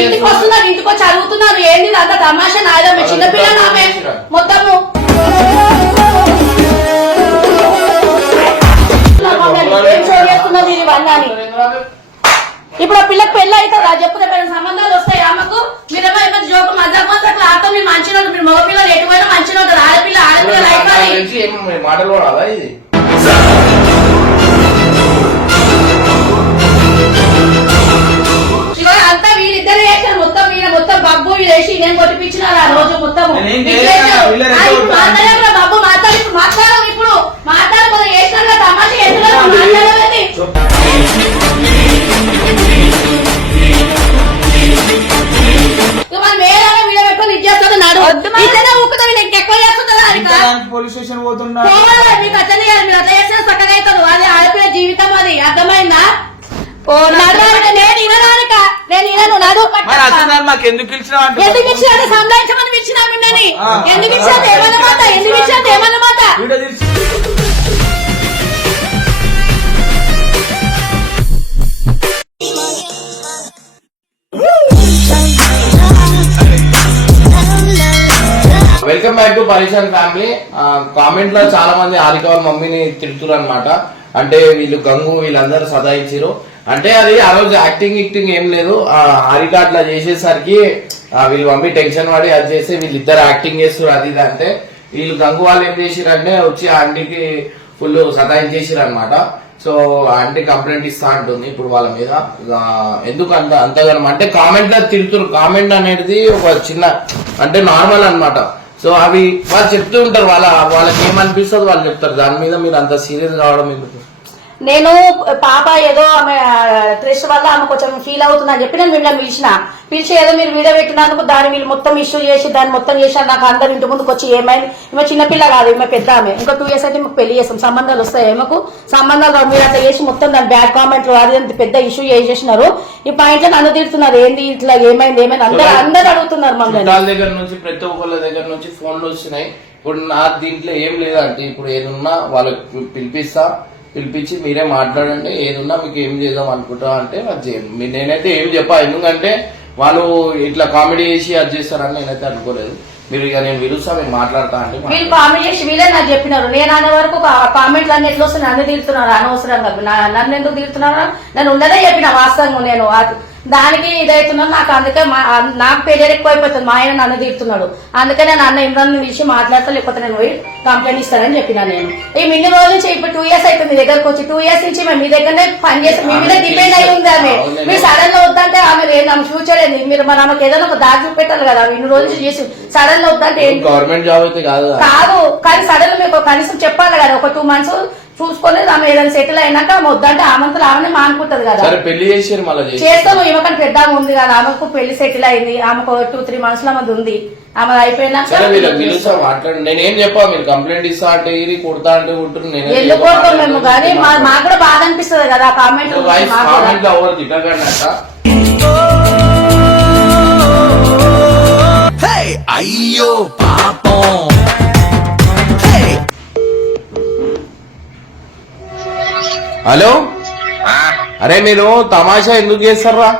ఇంటికి వస్తున్నారు, ఇంటికి వచ్చి అడుగుతున్నారు ఏంది అంత తమాషా నాయన చిన్నపిల్లలు ఆమె మొత్తము ఏం షో చేస్తున్నారు మీరు ఇవన్నీ అని. ఇప్పుడు ఆ పిల్లకి పెళ్లి అవుతుందా చెప్పు, సంబంధాలు వస్తాయి ఆమెకు. మీరేమో ఏమో జోకు మజాకు అట్లా ఆటో మీరు మంచిగా మీరు మగ పిల్లలు ఎటువైనా మంచిగా ఉంటారు. ఆడపిల్ల లైఫ్ మాటలు కూడా ఇది అంతా వీళ్ళిద్దరు చేశారు మొత్తం. ఈయన మొత్తం బబ్బు వేసి నేను కొట్టిపించినారు ఆ రోజు మొత్తం. బబ్బు మాట్లాడము ఇప్పుడు మాట్లాడదు వేసినా తమాషా ఎత్తున్నారు మాట్లాడలేదు. మనం వేరే వీడియో పెట్టుకొని ఇది చేస్తాను నాడు ఇతనే ఊకుతారు. నేను ఎక్కువ చేస్తుందా పోలీస్ స్టేషన్ పోతున్నా మీకు అట్లనే మీరు అట్లా చేస్తే చక్కగా అవుతారు. అది ఆడపిల్ల జీవితం, అది అర్థమైందా? ఎందుకు ఇచ్చినా సంబంధించమని ఇచ్చినాము. ఎందుకు ఇచ్చినా ఏమన్నమాట, ఎందుకు ఇచ్చినా ఏమన్నమాట. వెల్కమ్ బ్యాక్ టు పరేషాన్ ఫ్యామిలీ. కామెంట్ లో చాలా మంది హారిక వాళ్ళ మమ్మీని తిడుతున్నారు అనమాట. అంటే వీళ్ళు గంగు వీళ్ళందరూ సదాయించారు. అంటే అది ఆ రోజు యాక్టింగ్ ఏం లేదు. హారిక అట్లా చేసేసరికి వీళ్ళ మమ్మీ టెన్షన్ పడి అది చేసి వీళ్ళిద్దరు యాక్టింగ్ చేస్తారు అది ఇది. అంటే వీళ్ళు గంగు వాళ్ళు ఏం చేసిరంటే వచ్చి ఆంటీకి ఫుల్ సతాయించేసారు అనమాట. సో ఆంటీ కంప్లైంట్ ఇస్తా అంటుంది ఇప్పుడు వాళ్ళ మీద. ఎందుకు అంతగానం అంటే కామెంట్ లో తిడుతున్నారు. కామెంట్ అనేది ఒక చిన్న అంటే నార్మల్ అనమాట. సో అవి వాళ్ళు చెప్తూ ఉంటారు, వాళ్ళకి ఏమనిపిస్తుంది వాళ్ళు చెప్తారు. దాని మీద మీరు అంత సీరియస్ కావడం ఎందుకు? నేను పాప ఏదో ఆమె స్ట్రెస్ వల్ల ఆమె కొంచెం ఫీల్ అవుతుందని చెప్పి నేను వీళ్ళని పిలిచి ఏదో మీరు వీడియో పెట్టినందుకు దాన్ని వీళ్ళు మొత్తం ఇష్యూ చేసి దాన్ని మొత్తం చేశారు. నాకు అందరు ఇంటి ముందుకు వచ్చి ఏమైంది, ఈమె చిన్నపిల్ల కాదు, ఈమె పెద్ద ఆమె. ఇంకో 2 years అయితే మాకు పెళ్లి చేస్తాం, సంబంధాలు వస్తాయి. ఏమకు సంబంధాలు రావు, మీరు అట్లా చేసి మొత్తం దాని బ్యాడ్ కామెంట్లు అది అంత పెద్ద ఇష్యూ చేసేసినారు. ఈ పాయింట్ లో నన్ను తిడుతున్నారు, ఏంది ఇట్లా ఏమైంది అందరు అడుగుతున్నారు మమ్మల్ని. దగ్గర నుంచి ప్రతి ఒక్కళ్ళ దగ్గర నుంచి ఫోన్లు వచ్చినాయి. ఇప్పుడు నా దీంట్లో ఏం లేదంటే ఇప్పుడు ఏదున్నా వాళ్ళకి పిలిపించి మీరే మాట్లాడండి, ఏదున్నా మీకు ఏం చేద్దాం అనుకుంటా అంటే అది చేయండి. నేనైతే ఏం చెప్పా, ఎందుకంటే వాళ్ళు ఇట్లా కామెడీ చేసి అది చేస్తారని నేనైతే అనుకోలేదు. మీరు ఇక నేను పిలుస్తా, మీరు మాట్లాడతా అంటే వీళ్ళు కామెంట్ చేసి వీళ్ళే నాకు చెప్పినారు. నేను అనే వరకు కామెంట్లు అన్ని ఎట్లా వస్తాయి, నన్ను తీరుతున్నారు అనవసరంగా. నన్ను ఎందుకు తీరుతున్నారా? నేను ఉన్నదే చెప్పిన వాస్తవంగా. నేను దానికి ఇదవుతున్నాను నాకు. అందుకే నాకు పెళ్లి ఎక్కువ అయిపోతుంది. మా ఆయన నన్ను తీరుతున్నాడు. అందుకే నేను అన్న ఇమ్రాన్ పిలిచి మాట్లాడతా, లేకపోతే నేను పోయి కంప్లైంట్ ఇస్తానని చెప్పినా. నేను ఈ ఇన్ని రోజుల నుంచి ఇప్పుడు 2 years అవుతుంది మీ దగ్గరకు వచ్చి. 2 years నుంచి మేము మీ దగ్గరనే పని చేస్తాం, మీ మీద డిపెండ్ అయి ఉంది ఆమె. మీరు సడన్ గా వద్దంటే ఆమె ఆమె ఫ్యూచర్ ఏంది, మీరు మన ఆమెకు ఏదైనా ఒక దారి చూపెట్టాలి కదా. ఇన్ని రోజులు చేసి సడన్ గా వద్దంటే గవర్నమెంట్ జాబ్ అయితే కాదు కానీ సడన్ మీకు కనీసం చెప్పాలి కదా. ఒక 2 months చూసుకొని ఆమె ఏదైనా సెటిల్ అయినాక వద్దంటే ఆమెతో ఆమెనే మానుకుంటది కదా. పెళ్లి చేస్తాము. ఈమెకని పెద్ద ఉంది కదా, ఆమెకు పెళ్లి సెటిల్ అయింది. ఆమెకు 2-3 months లో ఆమెది ఉంది. ఆమె అయిపోయినాక నేనేం చెప్పా, మీరు కంప్లైంట్ ఇస్తా అంటే కొడతా అంటే ఎందుకు కొడతాం మేము. కానీ మాకు కూడా బాధ అనిపిస్తుంది కదా కామెంట్. అయ్యో పాపం. హలో, అరే మీరు తమాషా ఎందుకు చేస్తారా?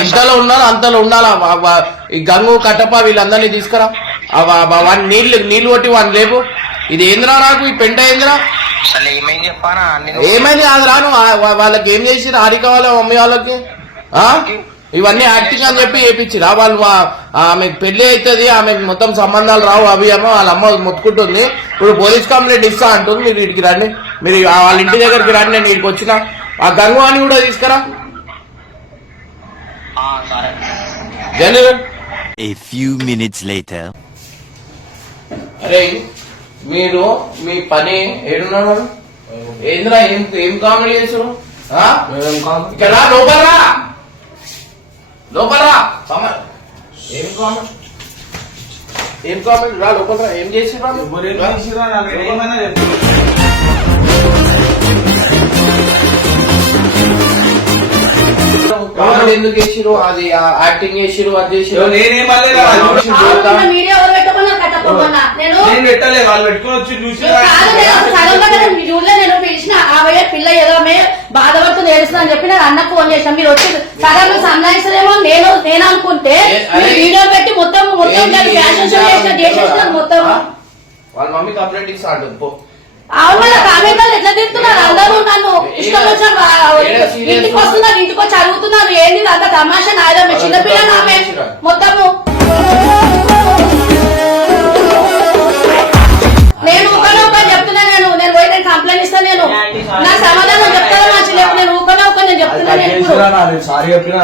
ఇంతలో ఉన్నారు అంతలో ఉండాలా? ఈ గంగు కట్టప్ప వీళ్ళందరినీ తీసుకురా, నీళ్లు కొట్టి వాడిని లేపు. ఇది ఏంద్రా నాకు ఈ పెంట ఏంద్రా? ఏమైంది కాదు రాను. వాళ్ళకి ఏం చేసి హారిక వాళ్ళ మమ్మీ వాళ్ళకి ఇవన్నీ యాక్టింగ్ అని చెప్పి చేయించిరా. వాళ్ళు ఆమెకు పెళ్లి అవుతుంది, ఆమెకు మొత్తం సంబంధాలు రావు అవి ఏమో వాళ్ళ అమ్మ మొత్తుకుంటుంది. ఇప్పుడు పోలీస్ కంప్లైంట్ ఇస్తా అంటుంది. మీరు ఇడికి రండి, మీరు వాళ్ళ ఇంటి దగ్గరికి రండి. నేను ఇక్కడికి వచ్చిన ఆ గంగు అని కూడా తీసుకురా. అరే మీరు మీ పని ఏడున్నాడు ఏంద్రా? ఏం కామెడీ చేసారు ఇక్కడ? లోపల ఏం కామెంట్ రా, లోపల ఏం చేసిరా? ఎందుకు చేసిరు? అది యాక్టింగ్ చేసిరు, అది చేసిరు. నేను పెట్టలే, వాళ్ళు పెట్టుకుని వచ్చి చూసి పిల్ల ఏదో బాధపడుతుంది. తెలుసు అని చెప్పి నేను అన్నకు ఫోన్ చేసిన. మీరు వచ్చి సగం సంలాయిస్తారేమో నేను అనుకుంటే వీడియో పెట్టి మొత్తం ఫ్యాషన్ షో చేసేసిన మొత్తం. వాళ్ళ మమ్మీ కంప్లైంట్ ఇస్తాడు. అవునా కామెంట్ ఎట్లా తిడుతున్నారు అందరూ నన్ను ఇష్టం వచ్చిన ఇంటికి వస్తున్నారు, ఇంటికి వచ్చి అడుగుతున్నారు ఏంటి అంత తమాషా నాయన చిన్నపిల్ల ఆమె మొత్తము. నేను ఊకనే చెప్తున్నా, నేను పోయి నేను కంప్లైంట్ ఇస్తాను. నేను నా సమాధానం చెప్తాను మా చిన్నప్పుడు నేను ఊకనే నేను చెప్తున్నాను. సారీ చెప్తున్నది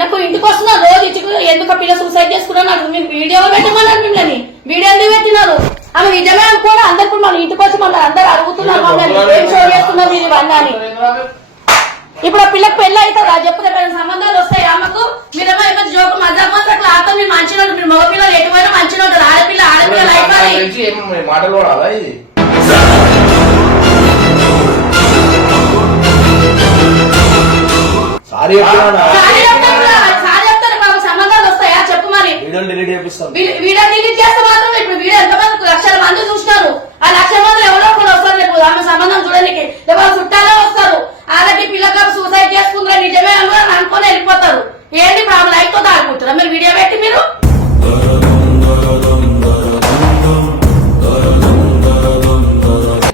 నాకు ఇంటికి వస్తున్నారు రోజు ఇచ్చి ఎందుకు పిల్ల సూసైడ్ చేసుకున్నాను మీరు వీడియోలు పెట్టమన్నారు. మిమ్మల్ని వీడియో ఎందుకు పెట్టినారు? ఆమె నిజమే అనుకోండి అందరు మన ఇంటికి వచ్చి మమ్మల్ని అందరు అడుగుతున్నారు మమ్మల్ని ఏం షో చేస్తున్నారు మీరు ఇవన్నీ అని. ఇప్పుడు ఆ పిల్లకి పెళ్లి అవుతుందా చెప్పు, సంబంధాలు వస్తాయి ఆమెకు. మీరేమో ఏమైనా జోకు మజాకు అట్లా ఆతో మీరు మంచిగా ఉంటారు, మీరు మగ పిల్లలు ఎటువైనా మంచిగా ఉంటారు. ఆడపిల్ల లైఫ్ అని మాటలు కూడా ఇది సారీ చెప్తారు మాకు సంబంధాలు వస్తాయా చెప్పు మరి. వీడియో డిలీట్ చేస్తే మాత్రం ఇప్పుడు వీడియో ఎంతమంది లక్షల మంది చూస్తారు. ఆ లక్షల మంది ఎవరో ఒకరు వస్తారు రేపు ఆమె సంబంధం చూడడానికి, ఎవరో చుట్టాలే వస్తారు. ఆల్రెడీ పిల్లలకు సూసైడ్ చేసుకుంటారు నిజమే అని అనుకొని వెళ్ళిపోతారు. ఏంటి ఆమె లైఫ్ తో ఆడుకుంటారా మీరు వీడియో పెట్టి? మీరు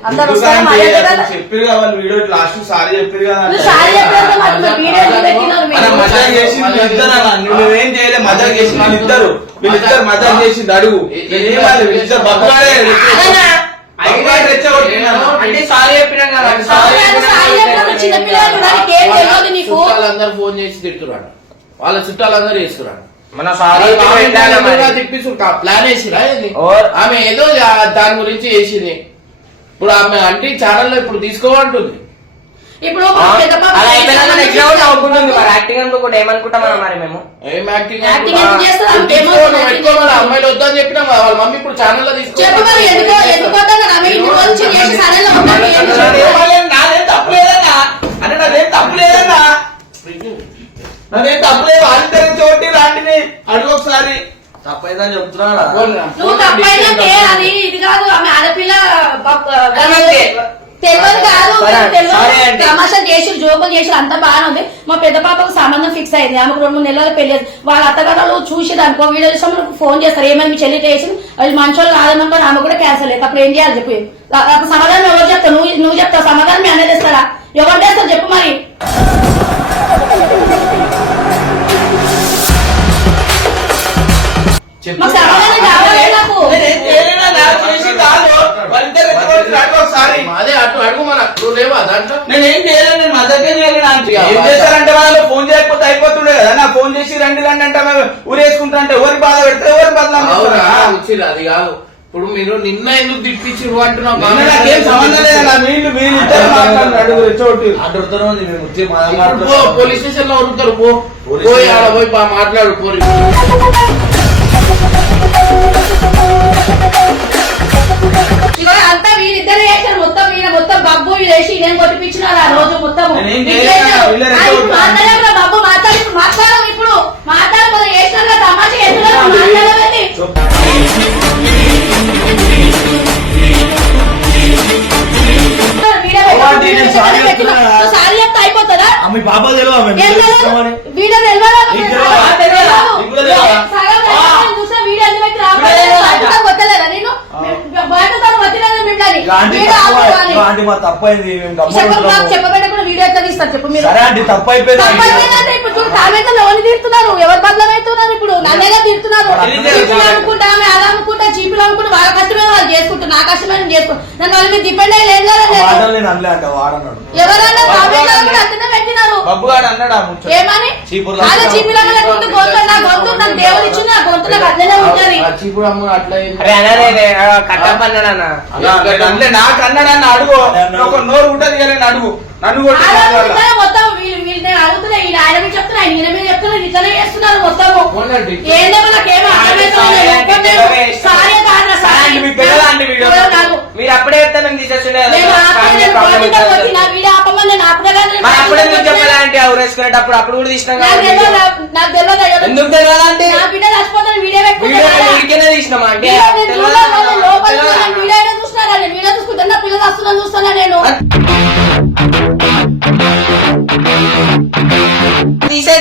అందరూ చెప్పారు కదా వాళ్ళు వీడియో లాస్ట్ సారీ చెప్పారు కదా. నువ్వేం చేయలేదు, మజాక్ చేసి వీళ్ళిద్దరు మజాక్ చేసింది అడుగు. చుట్టాలందరూ ఫోన్ చేసి తిడుతున్నాడు, వాళ్ళ చుట్టాలందరూ వేసుకున్నాడు. ప్లాన్ వేసిరా ఆమె ఏదో దాని గురించి వేసింది. ఇప్పుడు ఆమె అంటే ఛానల్ లో ఇప్పుడు తీసుకోమంటుంది. ఇప్పుడు అమ్మాయిలు వద్దని చెప్పినా వాళ్ళ మమ్మీ ఇప్పుడు ఛానల్ లో నాదేం తప్పులేదు అంతే చోటి రాంటిని అడుగు ఒకసారి. తప్పైందని చెప్తున్నాడా? నువ్వు తప్పైందంటే అది ఇది కాదు, ఆమె ఆడపిల్ల తెలియదు కాదు, తమాషా చేసి జోకులు చేసి అంతా బాగానే ఉంది. మా పెద్ద పాపకు సంబంధం ఫిక్స్ అయింది, ఆమెకు 2-3 నెలలు పెళ్లి. వాళ్ళ అత్తగారు చూసి అనుకో వీడియో చూసి మనకు ఫోన్ చేస్తారు ఏమైనా మీ చెల్లి చేసి అది మంచోళ్ళు కాదనుకో ఆమె కూడా క్యాన్సల్ అయ్యింది. అప్పుడు ఏం చేయాలి చెప్పి సమాధానం ఎవరు చెప్తావు? నువ్వు చెప్తావు సమాధానం మీ అనేది ఇస్తారా? ఎవరు చేస్తారు చెప్పు మరి. నేనేం చేయలేదు, నేను మదకే చేయలేదు. ఏం చేశారంటే వాళ్ళు ఫోన్ చేయకపోతే అయిపోతుండే కదా. నా ఫోన్ చేసి రండి రండి అంటే ఊరేసుకుంటా అంటే ఎవరికి బాధ పెడితే ఎవరికి బదలాం. అది కాదు, ఇప్పుడు మీరు నిన్న ఎందుకు తిప్పించారు అంటున్నా? నాకేం సంబంధం లేదా, వీళ్ళు ఇద్దరు మాట్లాడుతున్నాడు చోటు పోలీస్ స్టేషన్ లో అడుగుతారు. పోయి ఆడ పోయి మాట్లాడు పోయి. అంతా వీళ్ళిద్దరు చేశారు మొత్తం. మొత్తం బబ్బు వేసి నేను కొట్టిపించినారు ఆ రోజు మొత్తం. బబ్బు మాట్లాడము ఇప్పుడు మాట్లాడదు చేసిన తమాషా చేస్తున్నారు మాట్లాడమండి. సారీ చెప్తే అయిపోతుందా? వీడియో వీడియో ఎందుకు పెట్టి రావట్లేదా? నేను చెప్పబెట్టకుండా వీడియో ఎట్లా తీస్తారు చెప్పు మీరు? ఇప్పుడు చూడు కామెంట్లో ఎవరు తీరుతున్నారు, ఎవరు బదలం అవుతున్నారు? ఇప్పుడు నన్నేగా తీరుతున్నారు. అనుకుంటా ఆమె అలా అనుకుంటా చీపులు అనుకుంటా వాళ్ళ కష్టమే వాళ్ళు చేసుకుంటారు, నా కష్టమే నేను చేసుకుంటాను. నన్ను వాళ్ళ మీద డిపెండ్ అయ్యి లేదు కదా. ఎవరన్నా కామెంట్లో కూడా అతనే పెట్టినారు ఏమని? అదే చీపులు గొంతు నా గొంతు నాకు దేవుడు ఇచ్చి నా గొంతు నాకు అట్లనే ఉంటుంది. నాకు అన్నాడన్న అడుగు, ఒక నోరు ఉంటది కానీ అడుగు. నన్ను మొత్తం నేను అడుగుతున్నా ఈయన ఆయన మీద చెప్తున్నా ఈయన మీద చెప్తున్నా ఇట్లనే చేస్తున్నారు మొత్తము. ఏందో నాకేమో మీరు అప్పుడే చెప్తే మేము తీసేస్తుండే. వీడియో ఆపమని నేను అప్పుడే మీకు చెప్పాలంటే ఊరేసుకునేటప్పుడు అప్పుడు కూడా తీసినాం. నాకు తెలియదు ఎందుకు తెలియాలంటే నా బిడ్డ చచ్చిపోతే వీడియో వీడియోనే తీసినామా అంటే వీడియో చూస్తున్నా వీడియో చూసుకుంటున్నా పిల్లలు వస్తున్నా చూస్తున్నా నేను.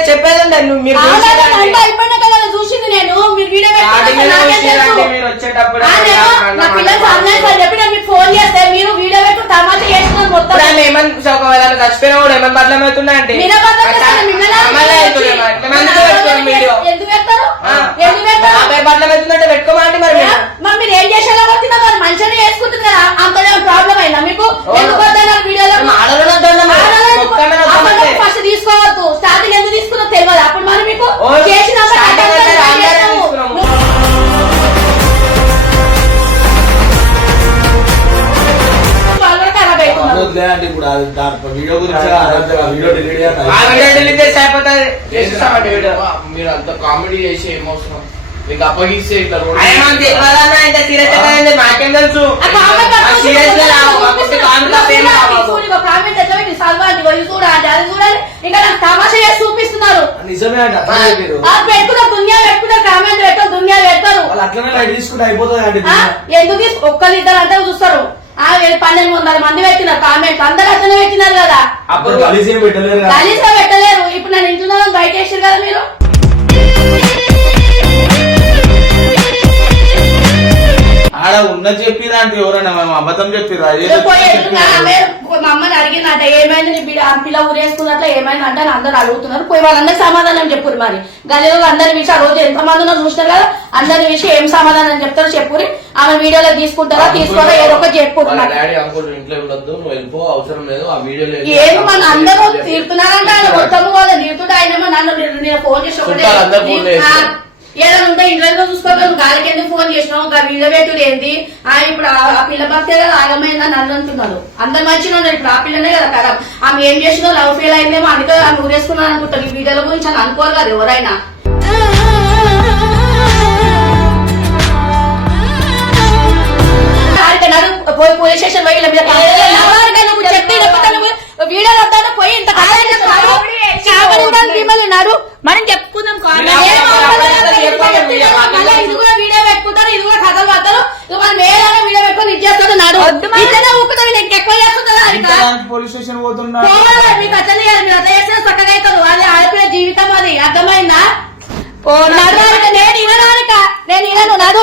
చెప్పేది ఉందా? నువ్వు మీరు ఆల్రెడీ అంతా అయిపోయినాక కదా చూసింది నేను. మీరు వీడియో స్టార్టింగ్ పెట్టుకున్నాక నాకే తెలుసు. మీరు వచ్చేటప్పుడు ఆ, నేను నా పిల్లలు సర్నేస్ అని చెప్పి నేను మీకు ఫోన్ చేస్తే మీరు వీడియో పెట్టు తమాషా చేస్తున్నారు మొత్తం. ఇప్పుడు ఆమె ఏమని ఒకవేళ చచ్చిపోయినా కూడా ఏమైనా బట్టలు అవుతున్నా అంటే మీరే బట్టలు వేస్తారు, మిమ్మల్ని వీడియో ఎందుకు పెడతారు? ఎందుకు పెడతారు? ఆమె బట్టలు అవుతుందంటే పెట్టుకోమంటే మరి మీరు. మరి మీరు ఏం చేసేలా పడుతున్నా మరి మంచిగా చేసుకుంటుంది కదా, అంత ప్రాబ్లం అయినా మీకు? ఎందుకు వద్దన్నారు వీడియోలో? ఆడలో ఫస్ట్ తీసుకోవద్దు, స్టార్టింగ్ ఎందుకు తీసుకున్నా తెలియదు. అప్పుడు మరి మీకు ఓ, చేసిన starting అంటే రాగానే తీసుకున్నాము. ఖరాబ్ అవుతున్నారు. అంటే ఇప్పుడు అది దాని వీడియో గురించి వీడియో డిలీట్ ఆ వీడియో delete చేస్తే అయిపోతుంది. చేసేస్తామండి వీడియో. మీరు అంత కామెడీ చేసి ఏమవసరం? మీకు అప్పగిస్తే ఇట్లా రోడ్డు ఆయన మనకి తెలియదన్నా, ఇంత సీరియస్ గా మాకేం తెలుసు. ఆ కామెంట్ పట్టుకొని సీరియస్ గా రావు, మాకు కామెంట్ తప్ప ఏం రావు. చూడు, కామెంట్ ఎట్లా పెట్టి సల్వాంటి పోయి చూడండి, అది చూడాలి. ఇంకా నాకు తమాషా చేసి చూపిస్తున్నారు. నిజమే అండి, అట్లా మీరు పెట్టుకున్నారు దునియా పెట్టుకున్నారు, కామెంట్ పెట్టారు, దునియా పెడతారు. వాళ్ళు అట్లనే లైట్ తీసుకుంటే అయిపోతుంది అండి. ఎందుకు ఒక్కరిద్దరు అంటే చూస్తారు. 1200 మంది పెట్టినారు కామెంట్, అందరు అట్లనే పెట్టినారు కదా. అప్పుడు కలిసి ఏం పెట్టలేరు కదా. కలిసి పెట్టలేరు. ఇప్పుడు నేను ఇంట్లో బయట వేసారు కదా మీరు. ఆడ ఉన్న చెప్పిరా అంటే ఎవరైనా మేము అబద్ధం చెప్పిరా? పోయి ఎదురుగా ఆమె మా అమ్మని అడిగిందంట, ఏమైంది నీ బిడ్డ ఆ పిల్ల ఊరేసుకున్నట్లు ఏమైంది అంటే అని అందరు అడుగుతున్నారు. పోయి వాళ్ళందరూ సమాధానం చెప్పురు. మరి గదిలో అందరి విషయం ఆ రోజు ఎంత మంది ఉన్నారు చూసినారు కదా, అందరి విషయం ఏం సమాధానం చెప్తారో చెప్పురి. ఆమె వీడియోలో తీసుకుంటారా తీసుకోరా ఏదో ఒకటి చెప్పురు. డాడీ అంకుల్ ఇంట్లో ఉండొద్దు, నువ్వు వెళ్ళిపో, అవసరం లేదు, ఆ వీడియో ఏమి మన అందరూ తీరుతున్నారంటే ఆయన మొత్తము వాళ్ళ తీరుతుంటే ఆయన నన్ను నేను ఫోన్ చేసి ఒకటే ఏదైనా ఉంటే ఇంట్లో చూసుకోవాలి. నువ్వు గాలికి ఎందుకు ఫోన్ చేసినావు, ఇంకా వీడియో పెట్టుడు ఏంది? ఇప్పుడు ఆ పిల్ల భక్తే కదా ఆగమైందని నన్ను అంటున్నారు. అందరు మంచిగా ఉన్నారు. ఇప్పుడు ఆ పిల్లనే కదా కదా ఆమె ఏం చేసినా లవ్ ఫెయిల్ అయిందేమో అందుకే ఆమె ఊరేసుకున్నాను అనుకుంటారు. ఈ వీడియోల గురించి అని అనుకోరు కదా ఎవరైనా. పోయి పోలీస్ స్టేషన్ పోయి వీళ్ళ మీద చెప్పి వీడియో వద్దాను పోయి ఇంత ఉన్నారు. మనం చెప్పుకుందాం ఇది కూడా వీడియో పెట్టుకుంటారు, ఇది కూడా కథలు పడతారు. మనం ఏదైనా వీడియో పెట్టుకుని ఇది చేస్తాడు నాడు ఇట్లనే ఊపుతారు. నీకు ఎక్కువ చేస్తుంటారు. పోలీస్ స్టేషన్ పోతున్నా మీకు అట్లనే మీరు అట్లా చేస్తే చక్కగా అవుతారు. అది ఆడపిల్ల జీవితం, అది అర్థమైందా? నేను ఇనడానిక నేను ఇనను నడు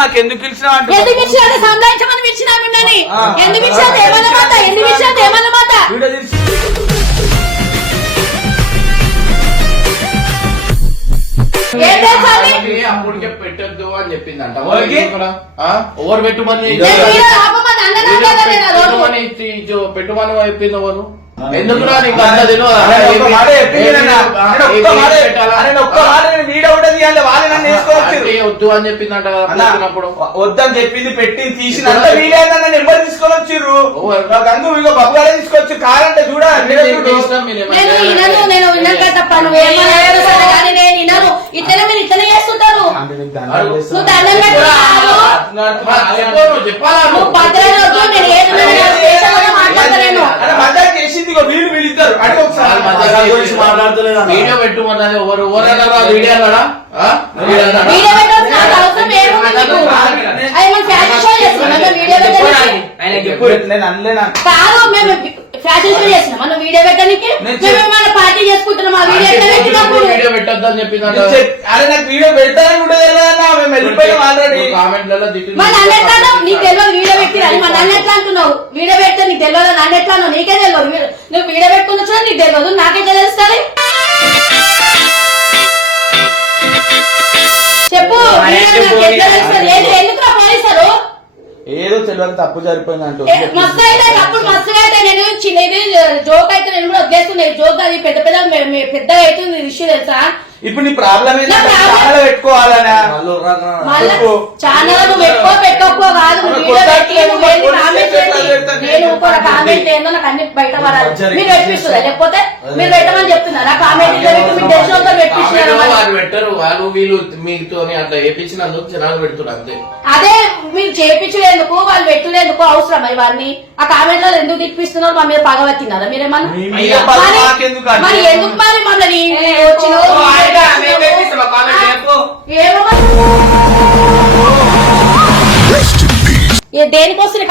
మాకు ఎందుకు పిలిచినావు అంటే ఎందుకు ఇచ్చినా సంధానించమని పిలిచినా మిమ్మల్ని. ఎందుకు ఇచ్చినా ఏమన్నమాట, ఎందుకు ఇచ్చినా ఏమన్నమాట? ఏం తెలుసాలి? అప్పటికే పెట్టద్దు అని చెప్పిందంట. ఎవరికి? ఓవర్ పెట్టుమని పెట్టుమని చెప్పింది ఎవరు? ఎందుకురా నీకు అంత తెలియదా? వద్దు అని చెప్పిందంట కదా వద్దని చెప్పింది పెట్టి తీసిన వీడియో నెంబర్ తీసుకొని వచ్చిర్రు. గంగు ఇక బబ్బుగానే తీసుకొచ్చి కారంటే చూడ నేను వినను, నేను వినక తప్ప నువ్వేమన్నా కానీ నేను వినను. ఇట్లనే మీరు ఇట్లనే చేస్తుంటారు. నువ్వు దండం చెప్పాలా? నువ్వు భద్రవద్దు. నేను ఏది మాట్లాడలేను. చేసింది వీళ్ళు వీళ్ళిద్దరు అంటే ఒకసారి వీడియో పెట్టుకున్నది ఎవరు వీడియో అన్నాడా? వీడియో పెట్టాల్సిన నాకు అవసరం ఏముంది? ఆయన ఫ్యాషన్ షో చేస్తున్నాం, వీడియో పెట్టాలి నేను అనలేనా? కాదు, మేము ఫ్యాషన్ షో చేస్తున్నాం. మనం వీడియో పెట్టడానికి మేము మన పార్టీ చేసుకుంటున్నాం. ఆ వీడియో ఎట్లా పెట్టినప్పుడు వీడియో పెట్టద్దు అని చెప్పిందంట. అరే నాకు వీడియో పెడతానని కూడా తెలియదన్నా, మేము వెళ్ళిపోయాం ఆల్రెడీ. కామెంట్లలో మన అన్నెట్లా నీకు తెలియదు వీడియో పెట్టిరని మన అన్నెట్లా అంటున్నావు? వీడియో పెడితే నీకు తెలియదు, నన్ను ఎట్లా అన్నావు? నీకే తెలియదు. నువ్వు వీడియో పెట్టుకున్న చూడ నీకు తెలియదు, నాకెట్లా తెలుస్తుంది? చెప్పు. ఎందుకు పోలీసారు ఏదో తెలియక తప్పు జరిపోయింది అంటూ మస్తు అయితే అప్పుడు మస్తుగా అయితే నేను చిన్న ఇది జోక్ అయితే నేను కూడా వదిలేస్తున్నాయి. జోక్ అది పెద్ద పెద్దగా అవుతుంది ఇష్యూ తెలుసా? ఇప్పుడు నీ ప్రాబ్లం ఏంటంటే ఛానల్ పెట్టుకోవాలనా? ఛానల్ నువ్వు ఎక్కువ పెట్టుకో కాదు. నేను ఒక కామెంట్ ఏందో నాకు అన్ని బయట పడాలి. మీరు పెట్టిస్తున్నా లేకపోతే మీరు పెట్టమని చెప్తున్నారా? కామెంట్ మీకు తెలిసిన పెట్టిస్తున్నారు. వాళ్ళు పెట్టరు, వాళ్ళు వీళ్ళు మీతో అట్లా వేపించినందుకు జనాలు పెడుతున్నారు అంతే. అదే మీరు చేపించలేందుకు వాళ్ళు పెట్టులేందుకు అవసరం ఇవన్నీ. ఆ కామెంట్ లో ఎందుకు తిప్పిస్తున్నారు? మా మీద పగబట్టినారా మీరేమన్నా? మరి ఎందుకు మరి మమ్మల్ని వచ్చిన దేనికోసం ఏం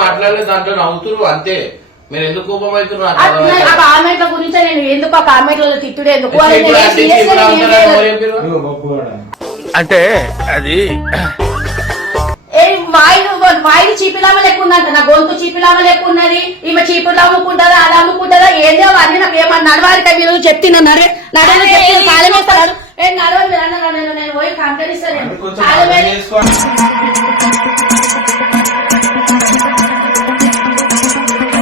మాట్లాడలేదు దాంట్లో నవ్వుతురు అంతే. మీరు ఎందుకు కోపం అవుతున్నారు ఆ కామెంట్ల గురించి నేను ఎందుకు ఆ కామెంట్లలో తిట్టుడు ఎందుకు అని నేను serious గా నేను ఏం చేయలేదు. అంటే అది వాయిని చీపిలామ లెక్క ఉందంట, నా గొంతు చీపిలామ లెక్క ఉన్నది, ఈమె చీపులు అమ్ముకుంటుందా అది అమ్ముకుంటుందా ఏందో అవన్నీ నాకు ఏమన్నా నడవాలి వీళ్ళు చెప్తున్నా కాలమేస్తాడు నడవాలి మీరు అన్నారు నేను పోయి కంప్లైంట్ ఇస్తాను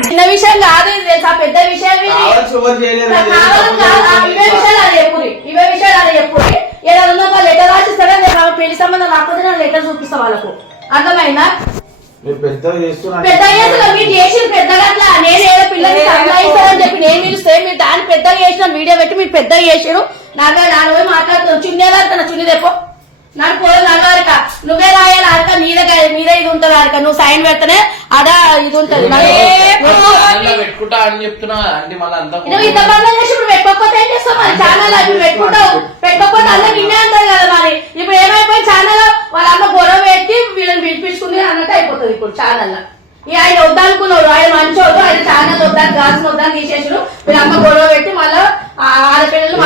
చిన్న విషయం కాదు ఇది తెలుసా, పెద్ద విషయం ఇది. ఇవే విషయాలు అదే చెప్పురి ఏదైనా ఒక లెటర్ రాసిస్తారా పెళ్లి సంబంధం రాకపోతే నేను లెటర్ చూపిస్తా వాళ్ళకు, అర్థమైందా? పెద్దగా చేస్తున్నా మీరు చేసిన పెద్దగా అట్లా నేను ఏదో పిల్లల్ని సంపాదిస్తారని చెప్పి నేను పిలిస్తే మీరు దాన్ని పెద్దగా చేసిన వీడియో పెట్టి మీరు పెద్దగా చేసారు నాగా నాన్న పోయి మాట్లాడుతున్నాను చున్నేదారిక చున్ని తెప్పో నాకు పోదు నడవారిక నువ్వే రాయాలి ఆరిక మీదే ఇది ఉంటది ఆరిక నువ్వు సైన్ పెడితేనే అదా ఇది ఉంటది పెట్టుకుంటా అని చెప్తున్నా అంటే మళ్ళీ అంతా నువ్వు ఇంత బంధం చేసి ఇప్పుడు పెట్టుకోకపోతే ఏం చేస్తావు మరి ఛానల్ ఇప్పుడు పెట్టుకుంటావు పెట్టకపోతే అందరు నిన్నే అంటారు కదా మరి ఇప్పుడు ఏమైపోయి ఛానల్ వాళ్ళ అమ్మ గొడవ పెట్టి వీళ్ళని పిలిపించుకుని అన్నట్టు అయిపోతుంది ఇప్పుడు ఛానల్ ఆయన వద్దనుకున్నాడు ఆయన మంచోడు ఆయన ఛానల్ వద్దాను గాల్సిన వద్దాను తీసేసాడు వీళ్ళ అమ్మ గొడవ పెట్టి మళ్ళీ ఆడపిల్లలు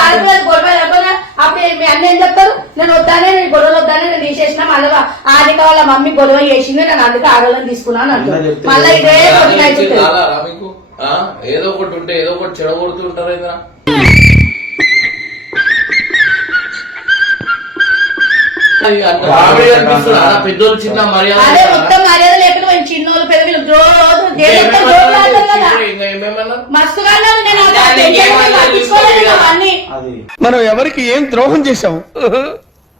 ఆడపిల్లలు గొడవ లేకపోతే అప్పుడు మీ అన్న ఏం చెప్తారు నేను వద్దానే నేను గొడవలు వద్దానే నేను తీసేసిన మళ్ళీ ఆదిక వాళ్ళ మమ్మీ గొడవ చేసింది నేను అందుకే ఆడవాళ్ళని తీసుకున్నాను అంటారు మళ్ళీ ఇదే మీకు ఏదో ఒకటి ఉంటే ఏదో ఒకటి చెడగొడుతుంటారు ఏదైనా పెద్దోళ్ళు చిన్న అదే మొత్తం మర్యాద లేకుండా చిన్నోళ్ళు పెద్దలు మస్తుగా మనం ఎవరికి ఏం ద్రోహం చేశాం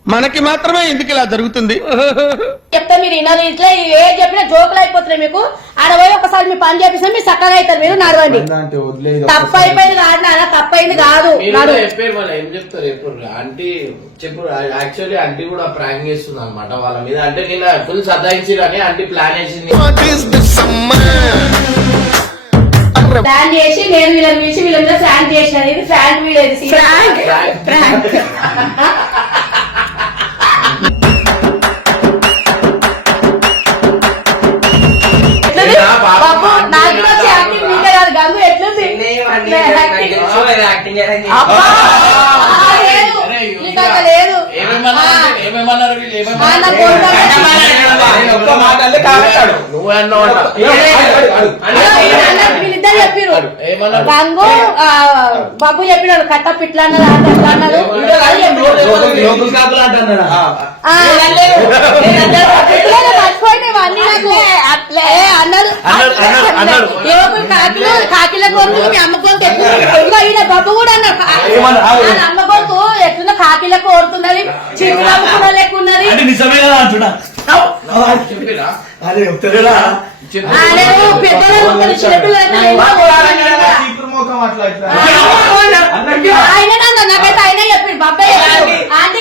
మనకి మాత్రమే ఎందుకు ఇలా జరుగుతుంది చెప్తా మీరు ఇన్నది ఇట్లా ఏ చెప్పినా జోకులు అయిపోతున్నాయి మీకు ఆడ పోయి ఒకసారి మీ పని చేపిస్తే మీరు చక్కగా అవుతారు మీరు నడవండి తప్పు అయిపోయింది కాదు నాన్న తప్పు అయింది కాదు చెప్పారు ఏం చెప్తారు ఎప్పుడు ఆంటీ చెప్పు యాక్చువల్లీ ఆంటీ కూడా ప్రాంక్ చేస్తుంది అనమాట వాళ్ళ మీద అంటే నేను ఫుల్ సతాయించిరని ఆంటీ ప్లాన్ వేసింది ప్లాన్ చేసి నేను వీళ్ళని పిలిచి వీళ్ళ మీద ఫ్రాంక్ చేసిన ఇది ఫ్రాంక్ వీడియో నాకు వచ్చి యాక్టింగ్ మీకే కాదు గంగు ఎట్లుంది లేదు వీళ్ళిద్దరు చెప్పారు గంగు బాబు చెప్పినాడు కట్టప్ ఇట్లా అన్నారు అట్లా అన్నారు మర్చిపోయినవన్నీ నాకు అట్లే అన్నారు కాకిల కొడుకు మీ అమ్మ కొడుకు ఎట్లా బాబు కూడా అన్నారు అమ్మ కొడుకు ఎట్లున్నా కాకిల కోరుతున్నది చిరునవ్వు లెక్క ఉన్నది ఆయన నాకైతే ఆయన చెప్పాడు బాబాయ్ ఆంటీ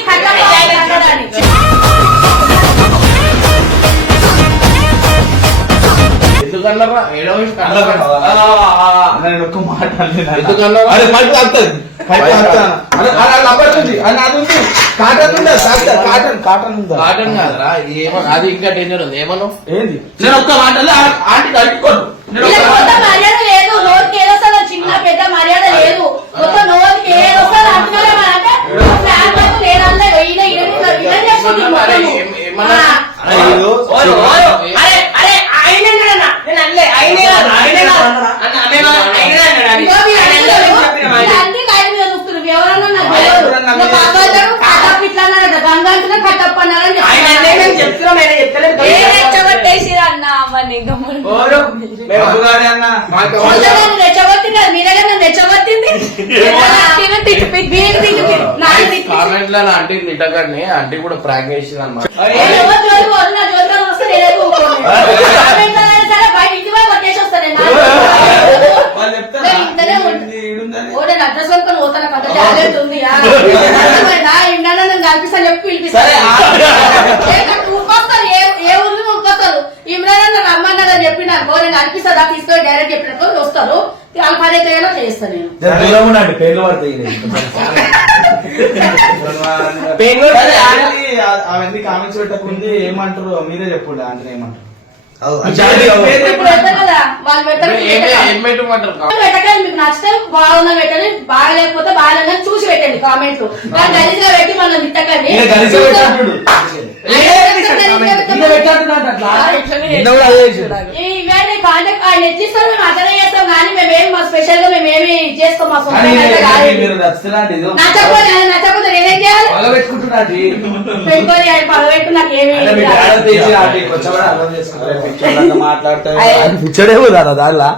ఎందుకన్నారా ఒక్క మాట కాటన్ కాదరా అది ఇంకా డేంజర్ ఉంది ఏమను ఏంది నేను ఒక్క మాట ఆంటీ కట్టుకోను మర్యాద లేదు నోటికి ఏదొస్తుందో చిన్న పెద్ద మర్యాద లేదు మొత్తం నోటికి ఏదొస్తుందో అంటున్నారేమంటే గంగా కట్టప్ప అన్నారని కామెంట్లలో ఆంటీ తిట్టగానే ఆంటీ కూడా ప్రాంక్ చేసింది అన్నమాట అడ్రస్ వరకు పోతాను కదా టాలెంట్ ఉంది కల్పిస్తాను చెప్పి పిలిపిస్తాను ఏ ఊరు ఉరుకొస్తారు ఇమ్రాన్ అన్న రమ్మన్నారు అని చెప్పి నాకు నేను కల్పిస్తా తీసుకొని డైరెక్ట్ చెప్పినట్టు వస్తారు వాళ్ళ పని అయితే చేస్తాను నేను పేర్లు పడతాయి అవన్నీ కామెంట్స్ పెట్టకుంది ఏమంటారు మీరే చెప్పండి అంటే ఏమంటారు ఇప్పుడు పెడతారు కదా వాళ్ళు పెడతారు ఏం పెట్టమంటారు పెట్టకండి, మీకు నచ్చితే బాగుందని పెట్టండి, బాగలేకపోతే బాగాలేదని చూసి పెట్టండి కామెంట్లు. కానీ గలీజ్గా పెట్టి మనం తిట్టకండి. ఇవన్నీ కాంటాక్ట్ ఆయన ఎత్తిస్తారు, మేము అట్లనే చేస్తాం. కానీ మేమేమి మా స్పెషల్ గా మేమేమి చేసుకోం, మా సొంతంగా అయితే కాదు. నచ్చకపోతే నేనేం చేయాలి? పెట్టుకొని ఆయన పగబెట్టు నాకేమి మాట్లాడతాడు దానిలా